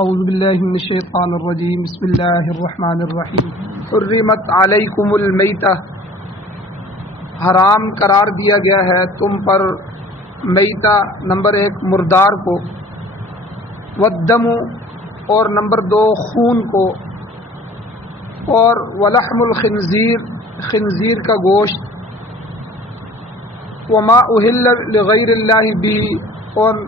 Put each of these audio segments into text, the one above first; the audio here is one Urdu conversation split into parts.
اعوذ باللہ من الشیطان الرجیم بسم اللہ الرحمن الرحیم حرمت علیکم المیتہ، حرام قرار دیا گیا ہے تم پر میتہ نمبر 1 مردار کو، والدم اور نمبر 2 خون کو، اور ولحم الخنزیر خنزیر کا گوشت، وما اہل لغیر اللہ بھی اور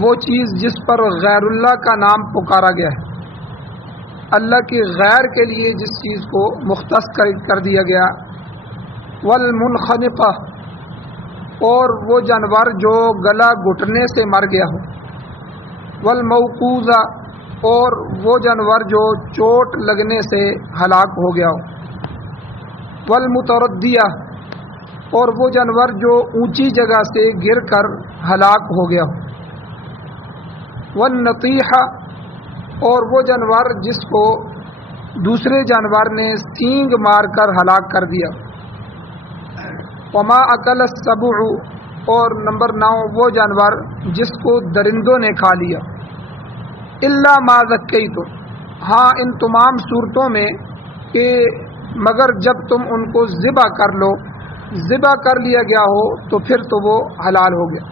وہ چیز جس پر غیر اللہ کا نام پکارا گیا ہے، اللہ کی غیر کے لیے جس چیز کو مختص کر دیا گیا، والمنخنقہ اور وہ جانور جو گلا گھٹنے سے مر گیا ہو، والموقوذہ اور وہ جانور جو چوٹ لگنے سے ہلاک ہو گیا ہو، والمتردیہ اور وہ جانور جو اونچی جگہ سے گر کر ہلاک ہو گیا ہو، والنطیحہ اور وہ جانور جس کو دوسرے جانور نے سینگ مار کر ہلاک کر دیا، وما اکل السبع اور نمبر 9 وہ جانور جس کو درندوں نے کھا لیا، الا ما ذکیتم ہاں ان تمام صورتوں میں کہ مگر جب تم ان کو ذبح کر لو، ذبح کر لیا گیا ہو تو پھر تو وہ حلال ہو گیا،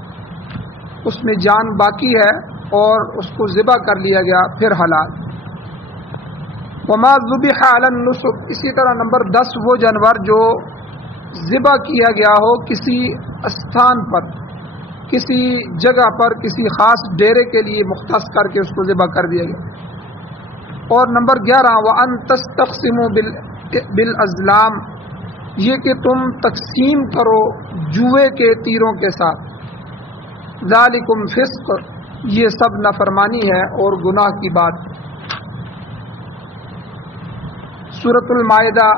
اس میں جان باقی ہے اور اس کو ذبح کر لیا گیا پھر حلال۔ وما ذبح علی النصب اسی طرح نمبر 10 وہ جانور جو ذبح کیا گیا ہو کسی استھان پر، کسی جگہ پر، کسی خاص ڈیرے کے لیے مختص کر کے اس کو ذبح کر دیا گیا۔ اور نمبر 11 وان تستقسموا بالازلام یہ کہ تم تقسیم کرو جوئے کے تیروں کے ساتھ، ذالکم فسق یہ سب نافرمانی ہے اور گناہ کی بات۔ سورۃ المائدہ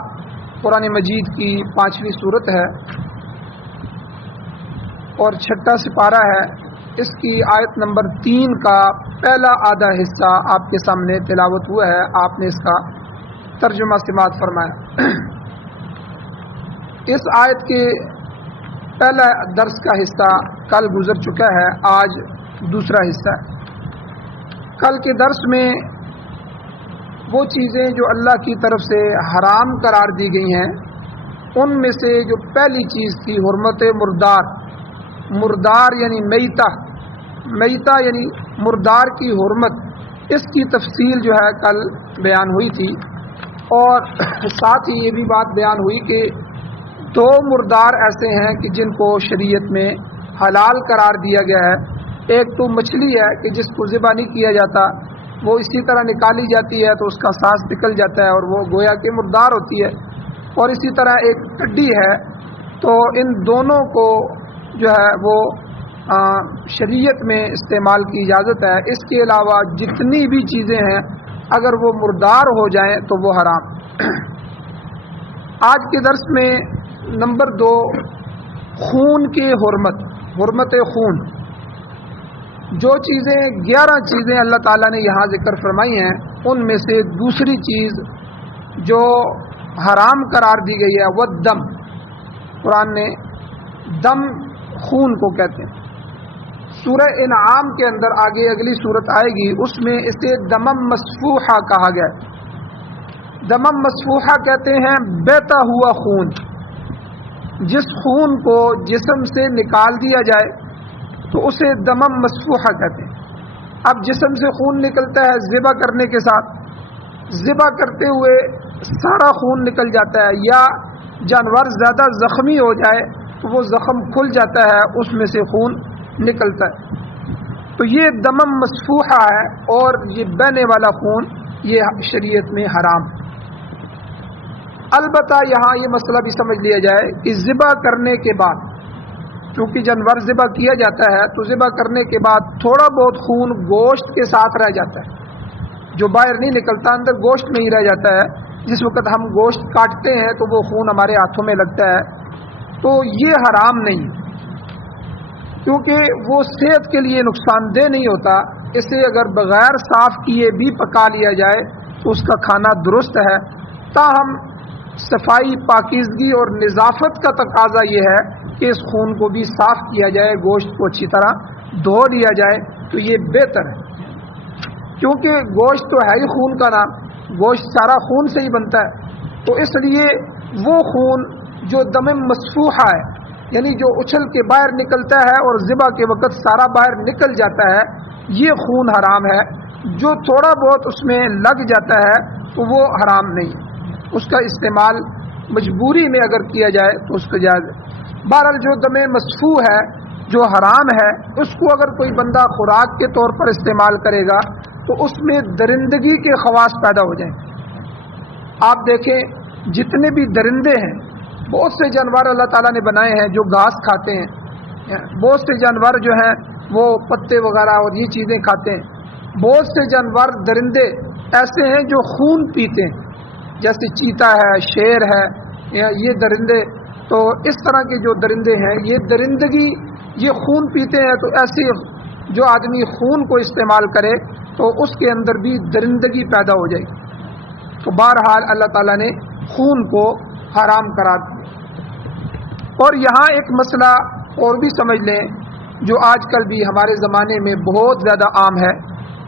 قرآن مجید کی 5ویں سورت ہے اور 6واں سپارہ ہے، اس کی آیت نمبر 3 کا پہلا آدھا حصہ آپ کے سامنے تلاوت ہوا ہے، آپ نے اس کا ترجمہ سماعت فرمایا۔ اس آیت کے پہلا درس کا حصہ کل گزر چکا ہے، آج دوسرا حصہ ہے۔ کل کے درس میں وہ چیزیں جو اللہ کی طرف سے حرام قرار دی گئی ہیں ان میں سے جو پہلی چیز تھی حرمت مردار، مردار یعنی میتہ، میتہ یعنی مردار کی حرمت، اس کی تفصیل جو ہے کل بیان ہوئی تھی، اور ساتھ ہی یہ بھی بات بیان ہوئی کہ 2 مردار ایسے ہیں کہ جن کو شریعت میں حلال قرار دیا گیا ہے۔ ایک تو مچھلی ہے کہ جس کو ذبح نہیں کیا جاتا، وہ اسی طرح نکالی جاتی ہے تو اس کا سانس نکل جاتا ہے اور وہ گویا کہ مردار ہوتی ہے، اور اسی طرح ایک ٹڈی ہے۔ تو ان دونوں کو جو ہے وہ شریعت میں استعمال کی اجازت ہے، اس کے علاوہ جتنی بھی چیزیں ہیں اگر وہ مردار ہو جائیں تو وہ حرام۔ آج کے درس میں نمبر 2 خون کی حرمت، حرمت خون۔ جو چیزیں 11 چیزیں اللہ تعالیٰ نے یہاں ذکر فرمائی ہیں ان میں سے دوسری چیز جو حرام قرار دی گئی ہے وہ دم، قرآن نے دم خون کو کہتے ہیں۔ سورہ انعام کے اندر آگے اگلی صورت آئے گی، اس میں اسے دمم مسفوحہ کہا گیا ہے۔ دمم مسفوحہ کہتے ہیں بہتا ہوا خون، جس خون کو جسم سے نکال دیا جائے تو اسے دمم مسفوحہ کہتے ہیں۔ اب جسم سے خون نکلتا ہے ذبح کرنے کے ساتھ، ذبح کرتے ہوئے سارا خون نکل جاتا ہے، یا جانور زیادہ زخمی ہو جائے تو وہ زخم کھل جاتا ہے، اس میں سے خون نکلتا ہے، تو یہ دمم مسفوحہ ہے، اور یہ بہنے والا خون یہ شریعت میں حرام۔ البتہ یہاں یہ مسئلہ بھی سمجھ لیا جائے کہ ذبح کرنے کے بعد، چونکہ جانور ذبح کیا جاتا ہے تو ذبح کرنے کے بعد تھوڑا بہت خون گوشت کے ساتھ رہ جاتا ہے، جو باہر نہیں نکلتا، اندر گوشت میں ہی رہ جاتا ہے۔ جس وقت ہم گوشت کاٹتے ہیں تو وہ خون ہمارے ہاتھوں میں لگتا ہے، تو یہ حرام نہیں، کیونکہ وہ صحت کے لیے نقصان دہ نہیں ہوتا۔ اسے اگر بغیر صاف کیے بھی پکا لیا جائے تو اس کا کھانا درست ہے، تاہم صفائی، پاکیزگی اور نظافت کا تقاضا یہ ہے کہ اس خون کو بھی صاف کیا جائے، گوشت کو اچھی طرح دھو لیا جائے، تو یہ بہتر ہے۔ کیونکہ گوشت تو ہے ہی خون کا نام، گوشت سارا خون سے ہی بنتا ہے، تو اس لیے وہ خون جو دم مسفوحہ ہے، یعنی جو اچھل کے باہر نکلتا ہے اور ذبح کے وقت سارا باہر نکل جاتا ہے، یہ خون حرام ہے۔ جو تھوڑا بہت اس میں لگ جاتا ہے تو وہ حرام نہیں، اس کا استعمال مجبوری میں اگر کیا جائے تو اس کو جائز ہے۔ بہرحال جو دم مسفوح ہے جو حرام ہے، اس کو اگر کوئی بندہ خوراک کے طور پر استعمال کرے گا تو اس میں درندگی کے خواص پیدا ہو جائیں گے۔ آپ دیکھیں جتنے بھی درندے ہیں، بہت سے جانور اللہ تعالیٰ نے بنائے ہیں جو گھاس کھاتے ہیں، بہت سے جانور جو ہیں وہ پتے وغیرہ اور یہ چیزیں کھاتے ہیں، بہت سے جانور درندے ایسے ہیں جو خون پیتے ہیں، جیسے چیتا ہے، شیر ہے، یہ درندے، تو اس طرح کے جو درندے ہیں یہ درندگی، یہ خون پیتے ہیں، تو ایسے جو آدمی خون کو استعمال کرے تو اس کے اندر بھی درندگی پیدا ہو جائے گی۔ تو بہرحال اللہ تعالیٰ نے خون کو حرام قرار دیا۔ اور یہاں ایک مسئلہ اور بھی سمجھ لیں جو آج کل بھی ہمارے زمانے میں بہت زیادہ عام ہے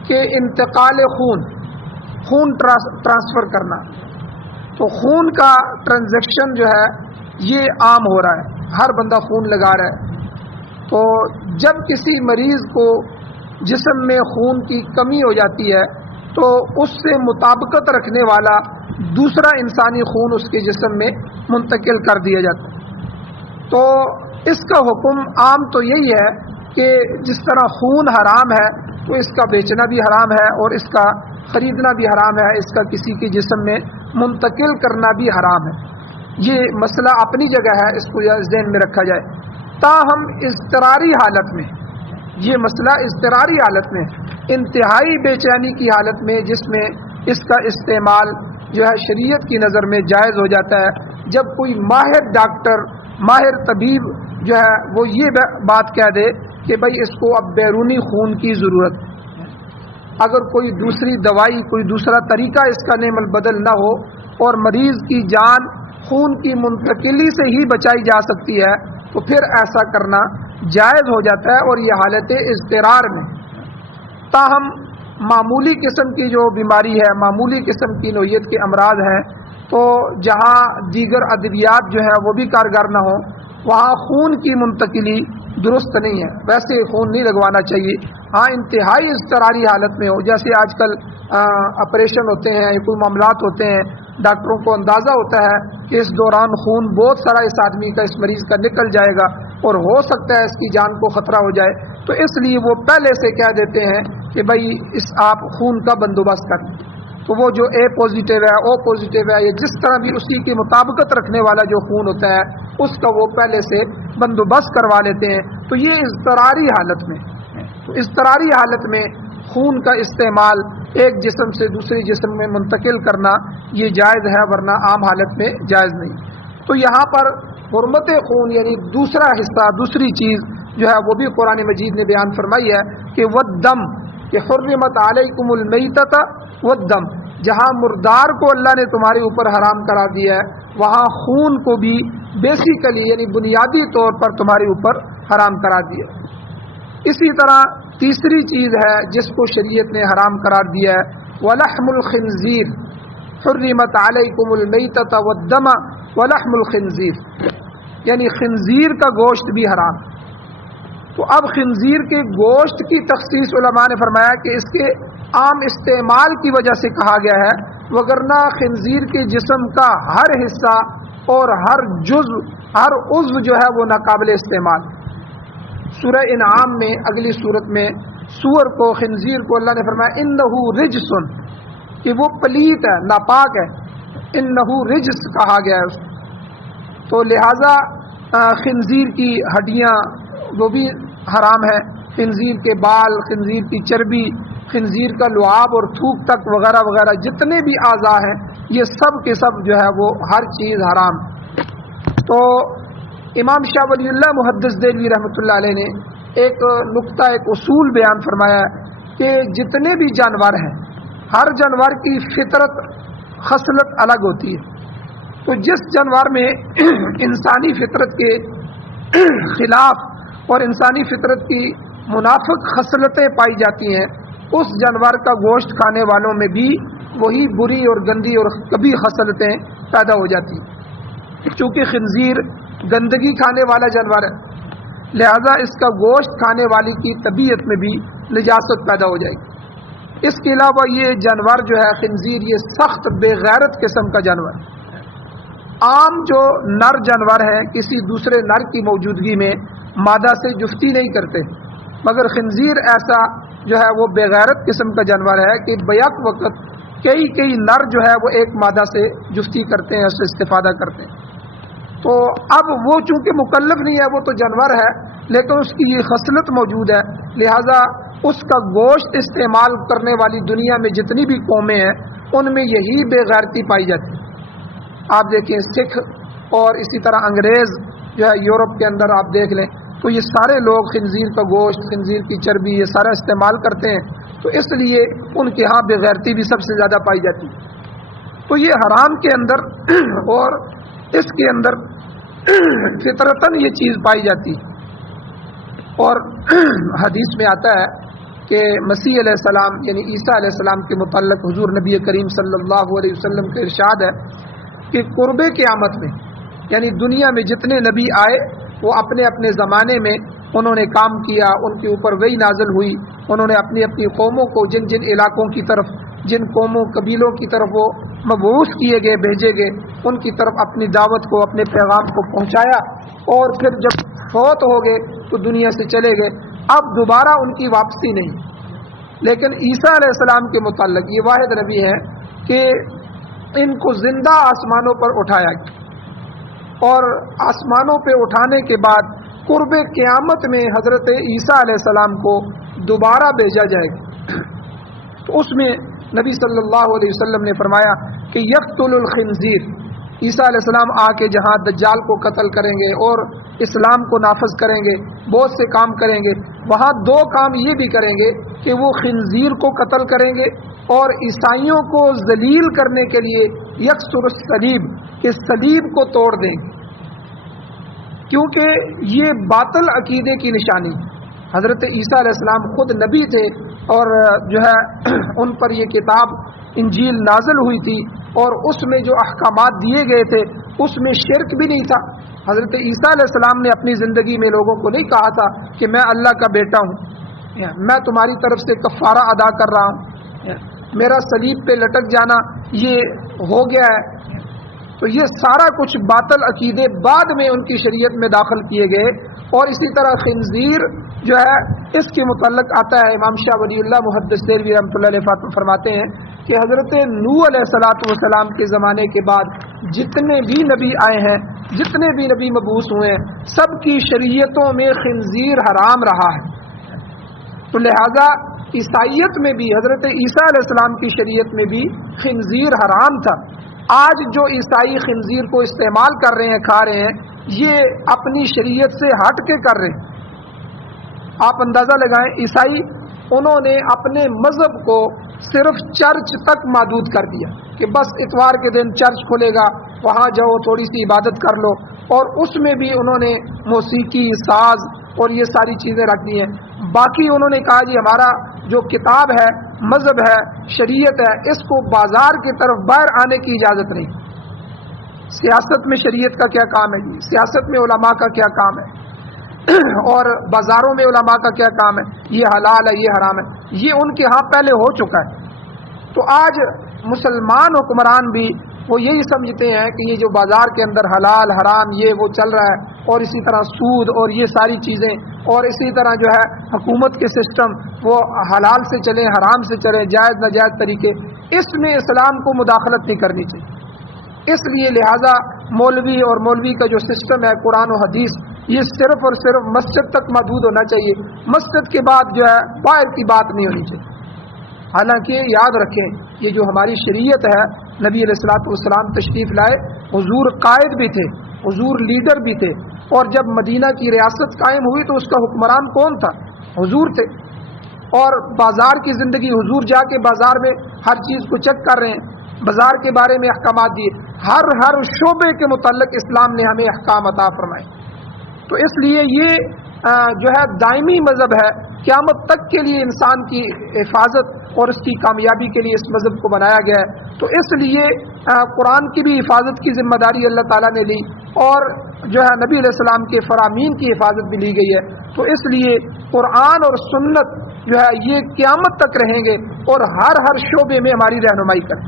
کہ انتقال خون ٹرانسفر کرنا، تو خون کا ٹرانزیکشن جو ہے یہ عام ہو رہا ہے، ہر بندہ خون لگا رہا ہے۔ تو جب کسی مریض کو جسم میں خون کی کمی ہو جاتی ہے تو اس سے مطابقت رکھنے والا دوسرا انسانی خون اس کے جسم میں منتقل کر دیا جاتا ہے۔ تو اس کا حکم عام تو یہی ہے کہ جس طرح خون حرام ہے تو اس کا بیچنا بھی حرام ہے اور اس کا خریدنا بھی حرام ہے، اس کا کسی کے جسم میں منتقل کرنا بھی حرام ہے۔ یہ مسئلہ اپنی جگہ ہے، اس کو ذہن میں رکھا جائے۔ تاہم اضطراری حالت میں، یہ مسئلہ اضطراری حالت میں، انتہائی بے چینی کی حالت میں، جس میں اس کا استعمال جو ہے شریعت کی نظر میں جائز ہو جاتا ہے، جب کوئی ماہر ڈاکٹر، ماہر طبیب جو ہے وہ یہ بات کہہ دے کہ بھئی اس کو اب بیرونی خون کی ضرورت ہے، اگر کوئی دوسری دوائی، کوئی دوسرا طریقہ اس کا نعم البدل نہ ہو اور مریض کی جان خون کی منتقلی سے ہی بچائی جا سکتی ہے تو پھر ایسا کرنا جائز ہو جاتا ہے، اور یہ حالت اضطرار میں۔ تاہم معمولی قسم کی جو بیماری ہے، معمولی قسم کی نوعیت کے امراض ہیں، تو جہاں دیگر ادویات جو ہیں وہ بھی کارگر نہ ہوں، وہاں خون کی منتقلی درست نہیں ہے، ویسے خون نہیں لگوانا چاہیے۔ ہاں انتہائی اضطراری حالت میں ہو، جیسے آج کل آپریشن ہوتے ہیں، کوئی معاملات ہوتے ہیں، ڈاکٹروں کو اندازہ ہوتا ہے کہ اس دوران خون بہت سارا اس آدمی کا، اس مریض کا نکل جائے گا اور ہو سکتا ہے اس کی جان کو خطرہ ہو جائے، تو اس لیے وہ پہلے سے کہہ دیتے ہیں کہ بھائی اس آپ خون کا بندوبست کر لیں۔ تو وہ جو اے پازیٹیو ہے، او پازیٹیو ہے، یا جس طرح بھی اسی کی مطابقت رکھنے والا جو خون ہوتا ہے اس کا وہ پہلے سے بندوبست کروا لیتے ہیں۔ تو یہ اضطراری حالت میں، تو اضطراری حالت میں خون کا استعمال ایک جسم سے دوسرے جسم میں منتقل کرنا یہ جائز ہے، ورنہ عام حالت میں جائز نہیں۔ تو یہاں پر حرمت خون یعنی دوسرا حصہ، دوسری چیز جو ہے وہ بھی قرآن مجید نے بیان فرمائی ہے کہ والدم، کہ حرمت علیکم المیتۃ والدم، جہاں مردار کو اللہ نے تمہارے اوپر حرام کرا دیا ہے وہاں خون کو بھی بیسیکلی یعنی بنیادی طور پر تمہارے اوپر حرام کرا دیا۔ اسی طرح تیسری چیز ہے جس کو شریعت نے حرام قرار دیا ہے ولحم الخنزیر، حرمت علیکم المیتۃ والدم ولحم الخنزیر، یعنی خنزیر کا گوشت بھی حرام۔ تو اب خنزیر کے گوشت کی تخصیص علماء نے فرمایا کہ اس کے عام استعمال کی وجہ سے کہا گیا ہے، وگرنہ خنزیر کے جسم کا ہر حصہ اور ہر جزو، ہر عضو جو ہے وہ ناقابل استعمال۔ سورہ انعام میں اگلی صورت میں سور کو، خنزیر کو اللہ نے فرمایا انہ رجس، کہ وہ پلیت ہے، ناپاک ہے، انہ رجس کہا گیا ہے اس کو۔ تو لہذا خنزیر کی ہڈیاں وہ بھی حرام ہے، خنزیر کے بال، خنزیر کی چربی، خنزیر کا لعاب اور تھوک تک وغیرہ وغیرہ جتنے بھی اعضاء ہیں یہ سب کے سب جو ہے وہ ہر چیز حرام۔ تو امام شاہ ولی اللہ محدث دہلوی رحمۃ اللہ علیہ نے ایک نقطہ، ایک اصول بیان فرمایا کہ جتنے بھی جانور ہیں ہر جانور کی فطرت، خصلت الگ ہوتی ہے۔ تو جس جانور میں انسانی فطرت کے خلاف اور انسانی فطرت کی منافق خصلتیں پائی جاتی ہیں اس جانور کا گوشت کھانے والوں میں بھی وہی بری اور گندی اور کبھی خصلتیں پیدا ہو جاتی ہیں۔ چونکہ خنزیر گندگی کھانے والا جانور ہے، لہذا اس کا گوشت کھانے والی کی طبیعت میں بھی نجاست پیدا ہو جائے گی۔ اس کے علاوہ یہ جانور جو ہے خنزیر، یہ سخت بے غیرت قسم کا جانور ہے۔ عام جو نر جانور ہیں کسی دوسرے نر کی موجودگی میں مادہ سے جفتی نہیں کرتے، مگر خنزیر ایسا جو ہے وہ بے غیرت قسم کا جانور ہے کہ بیک وقت کئی نر جو ہے وہ ایک مادہ سے جفتی کرتے ہیں، اس سے استفادہ کرتے ہیں۔ تو اب وہ چونکہ مکلف نہیں ہے، وہ تو جانور ہے لیکن اس کی یہ خصلت موجود ہے، لہذا اس کا گوشت استعمال کرنے والی دنیا میں جتنی بھی قومیں ہیں ان میں یہی بے غیرتی پائی جاتی ہے۔ آپ دیکھیں سکھ اور اسی طرح انگریز جو ہے یورپ کے اندر آپ دیکھ لیں تو یہ سارے لوگ خنزیر کا گوشت، خنزیر کی چربی، یہ سارا استعمال کرتے ہیں، تو اس لیے ان کے ہاں بے غیرتی بھی سب سے زیادہ پائی جاتی ہے۔ تو یہ حرام کے اندر اور اس کے اندر فطرتاً یہ چیز پائی جاتی ہے۔ اور حدیث میں آتا ہے کہ مسیح علیہ السلام یعنی عیسیٰ علیہ السلام کے متعلق حضور نبی کریم صلی اللہ علیہ وسلم کا ارشاد ہے کہ قرب قیامت میں یعنی دنیا میں جتنے نبی آئے وہ اپنے اپنے زمانے میں انہوں نے کام کیا، ان کے اوپر وحی نازل ہوئی، انہوں نے اپنی اپنی قوموں کو جن جن علاقوں کی طرف، جن قوموں قبیلوں کی طرف وہ مبعوث کیے گئے، بھیجے گئے، ان کی طرف اپنی دعوت کو، اپنے پیغام کو پہنچایا، اور پھر جب فوت ہو گئے تو دنیا سے چلے گئے، اب دوبارہ ان کی واپسی نہیں۔ لیکن عیسیٰ علیہ السلام کے متعلق یہ واحد نبی ہے کہ ان کو زندہ آسمانوں پر اٹھایا گیا، اور آسمانوں پہ اٹھانے کے بعد قرب قیامت میں حضرت عیسیٰ علیہ السلام کو دوبارہ بھیجا جائے گا۔ تو اس میں نبی صلی اللہ علیہ وسلم نے فرمایا کہ یقتل الخنزیر، عیسیٰ علیہ السلام آ کے جہاں دجال کو قتل کریں گے اور اسلام کو نافذ کریں گے، بہت سے کام کریں گے، وہاں دو کام یہ بھی کریں گے کہ وہ خنزیر کو قتل کریں گے اور عیسائیوں کو ذلیل کرنے کے لیے یکسر الصلیب، کہ صلیب کو توڑ دیں گے، کیونکہ یہ باطل عقیدے کی نشانی۔ حضرت عیسیٰ علیہ السلام خود نبی تھے اور جو ہے ان پر یہ کتاب انجیل نازل ہوئی تھی، اور اس میں جو احکامات دیے گئے تھے اس میں شرک بھی نہیں تھا۔ حضرت عیسیٰ علیہ السلام نے اپنی زندگی میں لوگوں کو نہیں کہا تھا کہ میں اللہ کا بیٹا ہوں، میں تمہاری طرف سے کفارہ ادا کر رہا ہوں، میرا صلیب پہ لٹک جانا یہ ہو گیا ہے۔ تو یہ سارا کچھ باطل عقیدے بعد میں ان کی شریعت میں داخل کیے گئے۔ اور اسی طرح خنزیر جو ہے اس کے متعلق آتا ہے، امام شاہ ولی اللہ محدث دہلوی رحمۃ اللہ علیہ فرماتے ہیں کہ حضرت نوح علیہ السلام کے زمانے کے بعد جتنے بھی نبی آئے ہیں، جتنے بھی نبی مبعوث ہوئے ہیں، سب کی شریعتوں میں خنزیر حرام رہا ہے۔ تو لہذا عیسائیت میں بھی حضرت عیسیٰ علیہ السلام کی شریعت میں بھی خنزیر حرام تھا۔ آج جو عیسائی خنزیر کو استعمال کر رہے ہیں، کھا رہے ہیں، یہ اپنی شریعت سے ہٹ کے کر رہے ہیں۔ آپ اندازہ لگائیں، عیسائی انہوں نے اپنے مذہب کو صرف چرچ تک محدود کر دیا کہ بس اتوار کے دن چرچ کھلے گا، وہاں جاؤ تھوڑی سی عبادت کر لو، اور اس میں بھی انہوں نے موسیقی، ساز اور یہ ساری چیزیں رکھ دی ہیں۔ باقی انہوں نے کہا جی ہمارا جو کتاب ہے، مذہب ہے، شریعت ہے، اس کو بازار کی طرف باہر آنے کی اجازت نہیں۔ سیاست میں شریعت کا کیا کام ہے جی؟ سیاست میں علماء کا کیا کام ہے؟ اور بازاروں میں علماء کا کیا کام ہے؟ یہ حلال ہے، یہ حرام ہے، یہ ان کے ہاں پہلے ہو چکا ہے۔ تو آج مسلمان حکمران بھی وہ یہی سمجھتے ہیں کہ یہ جو بازار کے اندر حلال حرام یہ وہ چل رہا ہے، اور اسی طرح سود اور یہ ساری چیزیں، اور اسی طرح جو ہے حکومت کے سسٹم وہ حلال سے چلیں، حرام سے چلیں، جائز ناجائز طریقے، اس میں اسلام کو مداخلت نہیں کرنی چاہیے۔ اس لیے لہٰذا مولوی اور مولوی کا جو سسٹم ہے، قرآن و حدیث، یہ صرف اور صرف مسجد تک محدود ہونا چاہیے، مسجد کے بعد جو ہے باہر کی بات نہیں ہونی چاہیے۔ حالانکہ یاد رکھیں یہ جو ہماری شریعت ہے، نبی علیہ الصلوۃ والسلام تشریف لائے، حضور قائد بھی تھے، حضور لیڈر بھی تھے، اور جب مدینہ کی ریاست قائم ہوئی تو اس کا حکمران کون تھا؟ حضور تھے۔ اور بازار کی زندگی، حضور جا کے بازار میں ہر چیز کو چیک کر رہے ہیں، بازار کے بارے میں احکامات دیے، ہر شعبے کے متعلق اسلام نے ہمیں احکام عطا فرمائے۔ تو اس لیے یہ جو ہے دائمی مذہب ہے قیامت تک کے لیے انسان کی حفاظت اور اس کی کامیابی کے لیے اس مذہب کو بنایا گیا ہے۔ تو اس لیے قرآن کی بھی حفاظت کی ذمہ داری اللہ تعالیٰ نے لی، اور جو ہے نبی علیہ السلام کے فرامین کی حفاظت بھی لی گئی ہے۔ تو اس لیے قرآن اور سنت جو ہے یہ قیامت تک رہیں گے اور ہر شعبے میں ہماری رہنمائی کریں۔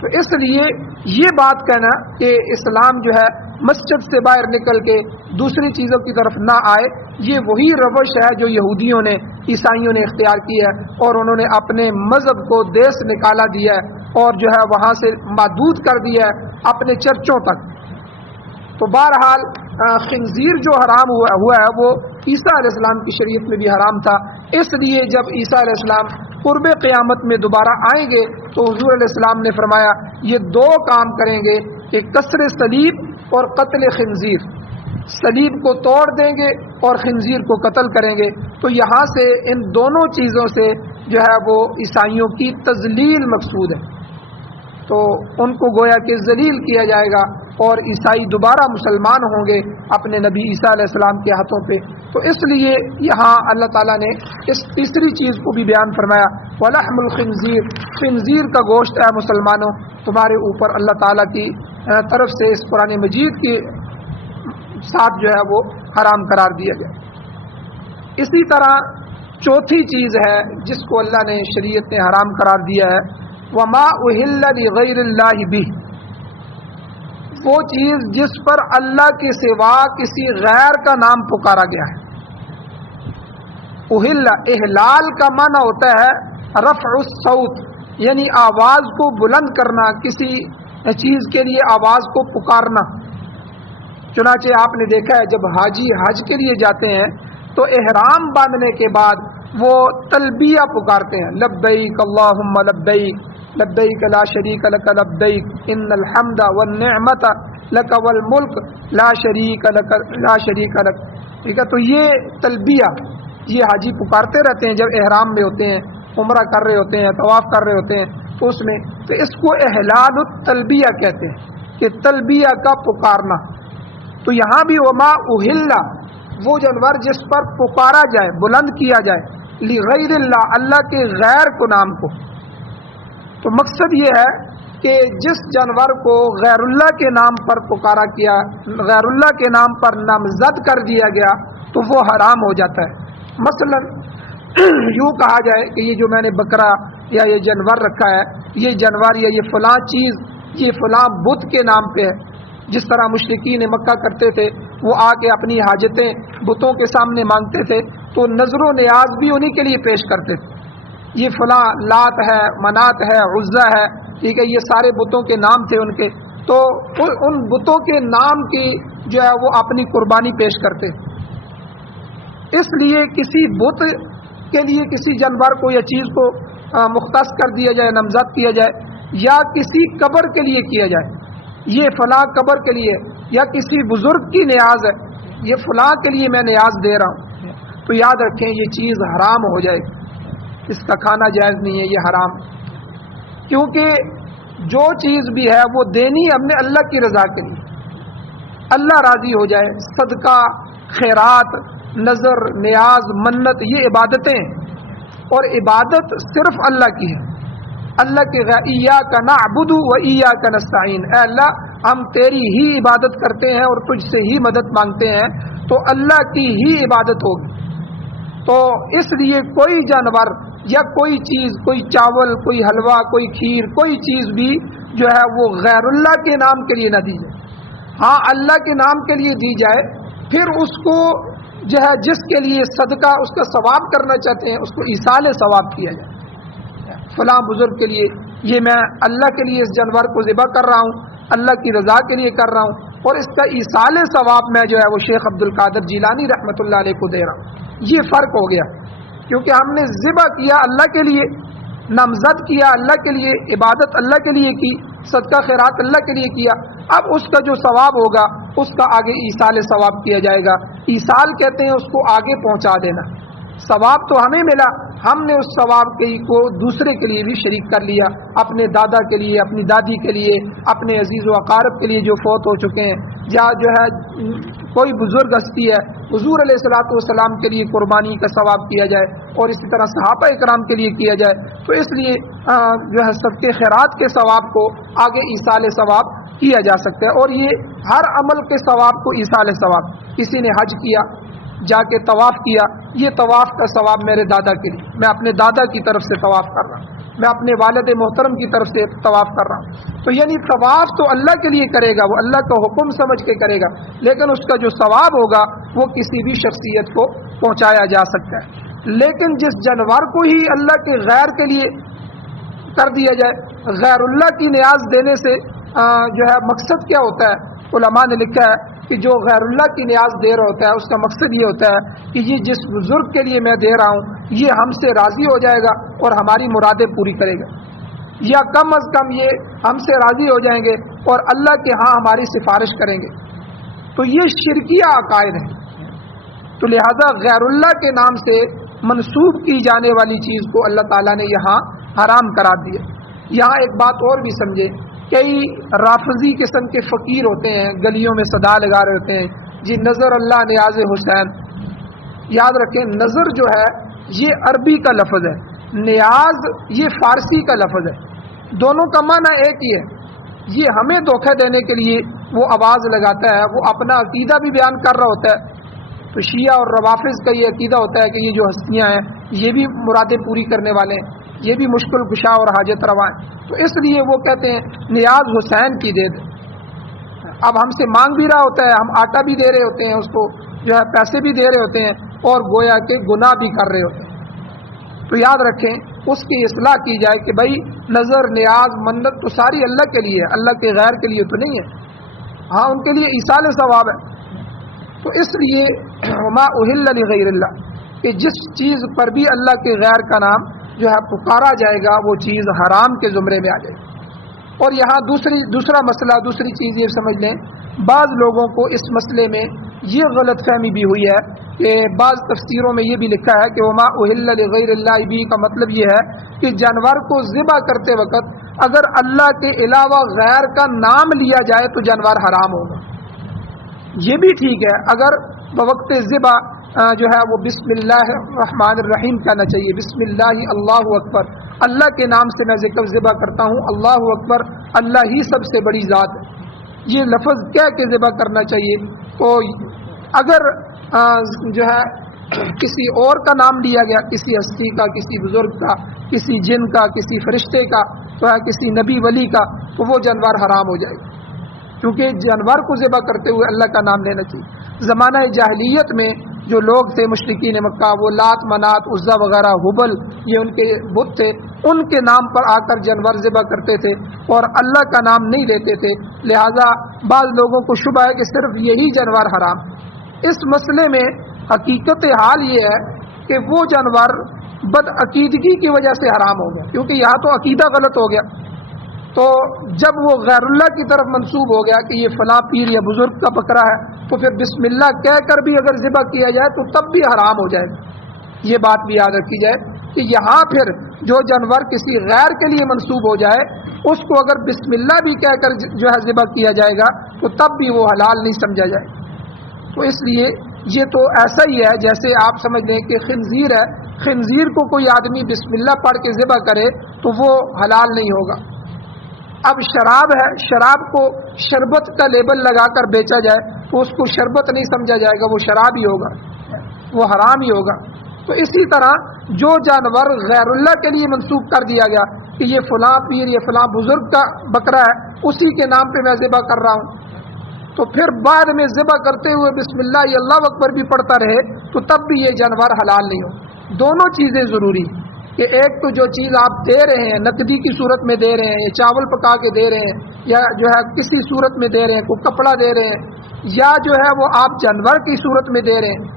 تو اس لیے یہ بات کہنا کہ اسلام جو ہے مسجد سے باہر نکل کے دوسری چیزوں کی طرف نہ آئے، یہ وہی روش ہے جو یہودیوں نے، عیسائیوں نے اختیار کی ہے، اور انہوں نے اپنے مذہب کو دیس نکالا دیا ہے اور جو ہے وہاں سے محدود کر دیا ہے اپنے چرچوں تک۔ تو بہرحال خنزیر جو حرام ہوا ہے وہ عیسیٰ علیہ السلام کی شریعت میں بھی حرام تھا، اس لیے جب عیسیٰ علیہ السلام قرب قیامت میں دوبارہ آئیں گے تو حضور علیہ السلام نے فرمایا یہ دو کام کریں گے کہ کسر صلیب اور قتل خنزیر، صلیب کو توڑ دیں گے اور خنزیر کو قتل کریں گے۔ تو یہاں سے ان دونوں چیزوں سے جو ہے وہ عیسائیوں کی تذلیل مقصود ہے، تو ان کو گویا کہ ذلیل کیا جائے گا اور عیسائی دوبارہ مسلمان ہوں گے اپنے نبی عیسیٰ علیہ السلام کے ہاتھوں پہ۔ تو اس لیے یہاں اللہ تعالیٰ نے اس تیسری چیز کو بھی بیان فرمایا، وَلَحْمُ الْخِنْزِيرِ، خنزیر کا گوشت ہے مسلمانوں تمہارے اوپر اللہ تعالیٰ کی طرف سے اس قرآن مجید کے ساتھ جو ہے وہ حرام قرار دیا گیا۔ اسی طرح چوتھی چیز ہے جس کو اللہ نے شریعت نے حرام قرار دیا ہے، وَمَا أُهِلَّ لِغَيْرِ اللَّهِ بِهِ، وہ چیز جس پر اللہ کے سوا کسی غیر کا نام پکارا گیا ہے۔ اہل، احلال کا معنی ہوتا ہے رفع الصوت، یعنی آواز کو بلند کرنا، کسی چیز کے لیے آواز کو پکارنا۔ چنانچہ آپ نے دیکھا ہے جب حاجی حج کے لیے جاتے ہیں تو احرام باندھنے کے بعد وہ تلبیہ پکارتے ہیں، لبیک اللہم لبیک، لبیک لا شریک لک لبیک، ان الحمد والنعمت لک والملک لا شریک لک لا شریک لک۔ ٹھیک ہے، تو یہ تلبیہ یہ حاجی پکارتے رہتے ہیں جب احرام میں ہوتے ہیں، عمرہ کر رہے ہوتے ہیں، طواف کر رہے ہوتے ہیں، تو اس میں تو اس کو احلال التلبیہ کہتے ہیں کہ تلبیہ کا پکارنا۔ تو یہاں بھی وما اہل، وہ جانور جس پر پکارا جائے، بلند کیا جائے، لغیر اللہ، اللہ کے غیر کو نام کو۔ تو مقصد یہ ہے کہ جس جانور کو غیر اللہ کے نام پر پکارا کیا، غیر اللہ کے نام پر نامزد کر دیا گیا تو وہ حرام ہو جاتا ہے۔ مثلا یوں کہا جائے کہ یہ جو میں نے بکرا یا یہ جانور رکھا ہے، یہ جانور یا یہ فلاں چیز یہ فلاں بت کے نام پہ ہے، جس طرح مشرکین مکہ کرتے تھے، وہ آ کے اپنی حاجتیں بتوں کے سامنے مانگتے تھے تو نظر و نیاز بھی انہی کے لیے پیش کرتے تھے۔ یہ فلاں لات ہے، منات ہے، عزا ہے، ٹھیک ہے، یہ سارے بتوں کے نام تھے ان کے، تو ان بتوں کے نام کی جو ہے وہ اپنی قربانی پیش کرتے۔ اس لیے کسی بت کے لیے کسی جانور کو یا چیز کو مختص کر دیا جائے، نامزد کیا جائے، یا کسی قبر کے لیے کیا جائے، یہ فلاں قبر کے لیے، یا کسی بزرگ کی نیاز ہے، یہ فلاں کے لیے میں نیاز دے رہا ہوں، تو یاد رکھیں یہ چیز حرام ہو جائے گی، اس کا کھانا جائز نہیں ہے، یہ حرام، کیونکہ جو چیز بھی ہے وہ دینی ہم نے اللہ کی رضا کے لیے، اللہ راضی ہو جائے۔ صدقہ، خیرات، نظر، نیاز، منت، یہ عبادتیں ہیں، اور عبادت صرف اللہ کی ہے، اللہ کے ایاک نعبد و ایاک نستعین، اے اللہ ہم تیری ہی عبادت کرتے ہیں اور تجھ سے ہی مدد مانگتے ہیں، تو اللہ کی ہی عبادت ہوگی۔ تو اس لیے کوئی جانور یا کوئی چیز، کوئی چاول، کوئی حلوہ، کوئی کھیر، کوئی چیز بھی جو ہے وہ غیر اللہ کے نام کے لیے نہ دی جائے۔ ہاں اللہ کے نام کے لیے دی جائے، پھر اس کو جو ہے جس کے لیے صدقہ اس کا ثواب کرنا چاہتے ہیں اس کو ایصال ثواب کیا جائے۔ فلاں بزرگ کے لیے یہ میں اللہ کے لیے اس جانور کو ذبح کر رہا ہوں، اللہ کی رضا کے لیے کر رہا ہوں، اور اس کا ایصال ثواب میں جو ہے وہ شیخ عبد القادر جیلانی رحمۃ اللہ علیہ کو دے رہا ہوں۔ یہ فرق ہو گیا، کیونکہ ہم نے ذبح کیا اللہ کے لیے، نامزد کیا اللہ کے لیے، عبادت اللہ کے لیے کی، صدقہ خیرات اللہ کے لیے کیا، اب اس کا جو ثواب ہوگا اس کا آگے ایصال ثواب کیا جائے گا۔ ایصال کہتے ہیں اس کو آگے پہنچا دینا، ثواب تو ہمیں ملا، ہم نے اس ثواب کو دوسرے کے لیے بھی شریک کر لیا، اپنے دادا کے لیے، اپنی دادی کے لیے، اپنے عزیز و اقارب کے لیے جو فوت ہو چکے ہیں، یا جو ہے کوئی بزرگ ہستی ہے حضور علیہ الصلوۃ والسلام کے لیے قربانی کا ثواب کیا جائے اور اسی طرح صحابہ اکرام کے لیے کیا جائے، تو اس لیے جو ہے صدقے خیرات کے ثواب کو آگے ایصال ثواب کیا جا سکتا ہے۔ اور یہ ہر عمل کے ثواب کو ایصال ثواب، کسی نے حج کیا، جا کے طواف کیا، یہ طواف کا ثواب میرے دادا کے لیے، میں اپنے دادا کی طرف سے طواف کر رہا ہوں، میں اپنے والد محترم کی طرف سے طواف کر رہا ہوں۔ تو یعنی طواف تو اللہ کے لیے کرے گا، وہ اللہ کا حکم سمجھ کے کرے گا، لیکن اس کا جو ثواب ہوگا وہ کسی بھی شخصیت کو پہنچایا جا سکتا ہے۔ لیکن جس جانور کو ہی اللہ کے غیر کے لیے کر دیا جائے، غیر اللہ کی نیاز دینے سے جو ہے مقصد کیا ہوتا ہے، علماء نے لکھا ہے کہ جو غیر اللہ کی نیاز دے رہا ہوتا ہے اس کا مقصد یہ ہوتا ہے کہ یہ جس بزرگ کے لیے میں دے رہا ہوں یہ ہم سے راضی ہو جائے گا اور ہماری مرادیں پوری کرے گا، یا کم از کم یہ ہم سے راضی ہو جائیں گے اور اللہ کے ہاں ہماری سفارش کریں گے۔ تو یہ شرکیہ عقائد ہیں، تو لہذا غیر اللہ کے نام سے منسوب کی جانے والی چیز کو اللہ تعالیٰ نے یہاں حرام قرار دیا۔ یہاں ایک بات اور بھی سمجھے، کئی رافضی قسم کے فقیر ہوتے ہیں، گلیوں میں صدا لگا رہے ہوتے ہیں جی نظر اللہ نیاز حسین۔ یاد رکھیں نظر جو ہے یہ عربی کا لفظ ہے، نیاز یہ فارسی کا لفظ ہے، دونوں کا معنی ایک ہی ہے۔ یہ ہمیں دھوکہ دینے کے لیے وہ آواز لگاتا ہے، وہ اپنا عقیدہ بھی بیان کر رہا ہوتا ہے۔ تو شیعہ اور روافظ کا یہ عقیدہ ہوتا ہے کہ یہ جو ہستیاں ہیں یہ بھی مرادیں پوری کرنے والے ہیں، یہ بھی مشکل کشا اور حاجت روا ہیں، تو اس لیے وہ کہتے ہیں نیاز حسین کی دے دے۔ اب ہم سے مانگ بھی رہا ہوتا ہے، ہم آٹا بھی دے رہے ہوتے ہیں، اس کو جو ہے پیسے بھی دے رہے ہوتے ہیں اور گویا کہ گناہ بھی کر رہے ہوتے ہیں۔ تو یاد رکھیں اس کی اصلاح کی جائے کہ بھائی نظر نیاز منت تو ساری اللہ کے لیے ہے، اللہ کے غیر کے لیے تو نہیں ہے، ہاں ان کے لیے ایصال ثواب ہے۔ تو اس لیے ما اہل لغیر اللہ کہ جس چیز پر بھی اللہ کے غیر کا نام جو ہے پکارا جائے گا وہ چیز حرام کے زمرے میں آ جائے گی۔ اور یہاں دوسرا مسئلہ، دوسری چیز یہ سمجھ لیں، بعض لوگوں کو اس مسئلے میں یہ غلط فہمی بھی ہوئی ہے کہ بعض تفسیروں میں یہ بھی لکھا ہے کہ وما اہل لغیر اللہ بھی کا مطلب یہ ہے کہ جانور کو ذبح کرتے وقت اگر اللہ کے علاوہ غیر کا نام لیا جائے تو جانور حرام ہوگا۔ یہ بھی ٹھیک ہے، اگر بوقت ذبح جو ہے وہ بسم اللہ الرحمن الرحیم کہنا چاہیے، بسم اللہ اللہ اکبر، اللہ کے نام سے میں ذبح کرتا ہوں، اللہ اکبر، اللہ ہی سب سے بڑی ذات ہے، یہ لفظ کہہ کے ذبح کرنا چاہیے۔ تو اگر جو ہے کسی اور کا نام لیا گیا، کسی ہستی کا، کسی بزرگ کا، کسی جن کا، کسی فرشتے کا، تو کسی نبی ولی کا، تو وہ جانور حرام ہو جائے گا، کیونکہ جانور کو ذبح کرتے ہوئے اللہ کا نام لینا چاہیے۔ زمانہ جاہلیت میں جو لوگ تھے مشرکین مکہ، وہ لات منات عزا وغیرہ حبل یہ ان کے بت تھے، ان کے نام پر آ کر جانور ذبح کرتے تھے اور اللہ کا نام نہیں لیتے تھے، لہذا بعض لوگوں کو شبہ ہے کہ صرف یہی جانور حرام۔ اس مسئلے میں حقیقت حال یہ ہے کہ وہ جانور بد عقیدگی کی وجہ سے حرام ہو گیا، کیونکہ یہاں تو عقیدہ غلط ہو گیا، تو جب وہ غیر اللہ کی طرف منسوب ہو گیا کہ یہ فلاں پیر یا بزرگ کا بکرا ہے، تو پھر بسم اللہ کہہ کر بھی اگر ذبح کیا جائے تو تب بھی حرام ہو جائے گا۔ یہ بات بھی یاد رکھی جائے کہ یہاں پھر جو جانور کسی غیر کے لیے منسوب ہو جائے اس کو اگر بسم اللہ بھی کہہ کر جو ہے ذبح کیا جائے گا تو تب بھی وہ حلال نہیں سمجھا جائے گا۔ تو اس لیے یہ تو ایسا ہی ہے جیسے آپ سمجھ لیں کہ خنزیر ہے، خنزیر کو کوئی آدمی بسم اللہ پڑھ کے ذبح کرے تو وہ حلال نہیں ہوگا۔ اب شراب ہے، شراب کو شربت کا لیبل لگا کر بیچا جائے تو اس کو شربت نہیں سمجھا جائے گا، وہ شراب ہی ہوگا، وہ حرام ہی ہوگا۔ تو اسی طرح جو جانور غیر اللہ کے لیے منسوب کر دیا گیا کہ یہ فلاں پیر یا فلاں بزرگ کا بکرا ہے، اسی کے نام پہ میں ذبح کر رہا ہوں، تو پھر بعد میں ذبح کرتے ہوئے بسم اللہ یا اللہ اکبر بھی پڑھتا رہے تو تب بھی یہ جانور حلال نہیں ہو۔ دونوں چیزیں ضروری ہیں کہ ایک تو جو چیز آپ دے رہے ہیں نقدی کی صورت میں دے رہے ہیں، یا چاول پکا کے دے رہے ہیں، یا جو ہے کسی صورت میں دے رہے ہیں، کوئی کپڑا دے رہے ہیں، یا جو ہے وہ آپ جانور کی صورت میں دے رہے ہیں،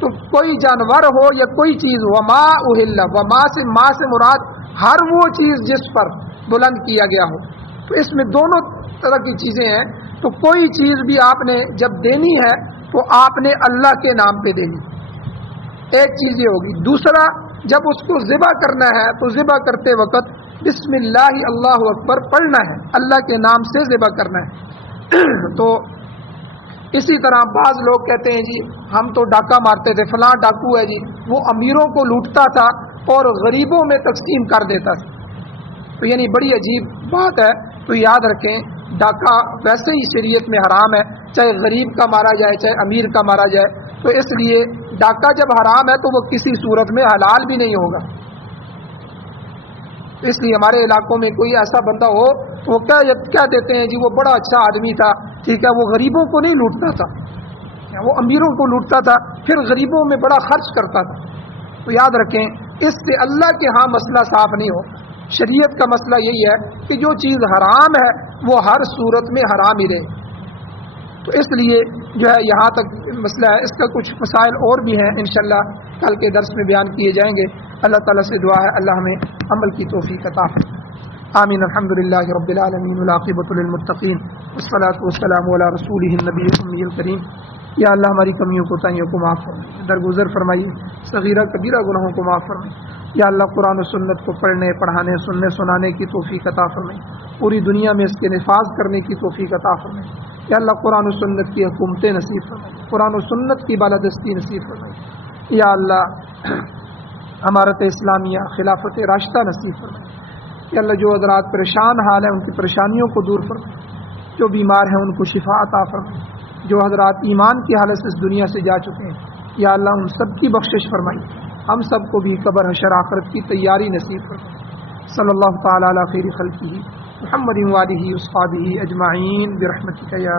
تو کوئی جانور ہو یا کوئی چیز، وما اہل، وما سے ما سے مراد ہر وہ چیز جس پر بلند کیا گیا ہو، تو اس میں دونوں طرح کی چیزیں ہیں۔ تو کوئی چیز بھی آپ نے جب دینی ہے تو آپ نے اللہ کے نام پہ دینی، ایک چیز یہ ہوگی۔ دوسرا، جب اس کو ذبح کرنا ہے تو ذبح کرتے وقت بسم اللہ اللہ اکبر پڑھنا ہے، اللہ کے نام سے ذبح کرنا ہے۔ تو اسی طرح بعض لوگ کہتے ہیں جی ہم تو ڈاکہ مارتے تھے، فلاں ڈاکو ہے جی وہ امیروں کو لوٹتا تھا اور غریبوں میں تقسیم کر دیتا تھا. تو یعنی بڑی عجیب بات ہے. تو یاد رکھیں ڈاکہ ویسے ہی شریعت میں حرام ہے، چاہے غریب کا مارا جائے چاہے امیر کا مارا جائے. تو اس لیے ڈاکہ جب حرام ہے تو وہ کسی صورت میں حلال بھی نہیں ہوگا. اس لیے ہمارے علاقوں میں کوئی ایسا بندہ ہو وہ کیا دیتے ہیں جی وہ بڑا اچھا آدمی تھا، ٹھیک ہے، وہ غریبوں کو نہیں لوٹتا تھا، وہ امیروں کو لوٹتا تھا، پھر غریبوں میں بڑا خرچ کرتا تھا. تو یاد رکھیں اس سے اللہ کے ہاں مسئلہ صاف نہیں ہو. شریعت کا مسئلہ یہی ہے کہ جو چیز حرام ہے وہ ہر صورت میں حرام ہی رہے. تو اس لیے جو ہے یہاں تک مسئلہ ہے. اس کا کچھ مسائل اور بھی ہیں انشاءاللہ کل کے درس میں بیان کیے جائیں گے. اللہ تعالیٰ سے دعا ہے اللہ ہمیں عمل کی توفیق عطا فرمائے. آمین. الحمدللہ رب العالمین والعاقبۃ للمتقین والصلاۃ والسلام علی رسولہ النبی الامی الکریم. یا اللہ ہماری کمیوں کو تائیوں کو معاف فرمائیے، درگزر فرمائیے، صغیرہ کبیرہ گناہوں کو معاف فرمائیے. یا اللہ قرآن و سنت کو پڑھنے پڑھانے سننے سنانے کی توفیق عطا فرمائیے، پوری دنیا میں اس کے نفاذ کرنے کی توفیق عطا فرمائیے. یا اللہ قرآن و سنت کی حکومتیں نصیب فرمائیے، قرآن و سنت کی بالادستی نصیب فرمائیے. یا اللہ امارت اسلامیہ خلافت راشدہ نصیب فرمائیے. یا اللہ جو حضرات پریشان حال ہیں ان کی پریشانیوں کو دور فرمائیے، جو بیمار ہیں ان کو شفا عطا فرمائیے، جو حضرات ایمان کی حالت سے اس دنیا سے جا چکے ہیں یا اللہ ان سب کی بخشش فرمائیے. ہم سب کو بھی قبر حشر آخرت کی تیاری نصیب فرمائیے. صلی اللہ تعالی علی خیر خلقہ محمد و آلہ و اصحابہ اجمعین برحمتک یا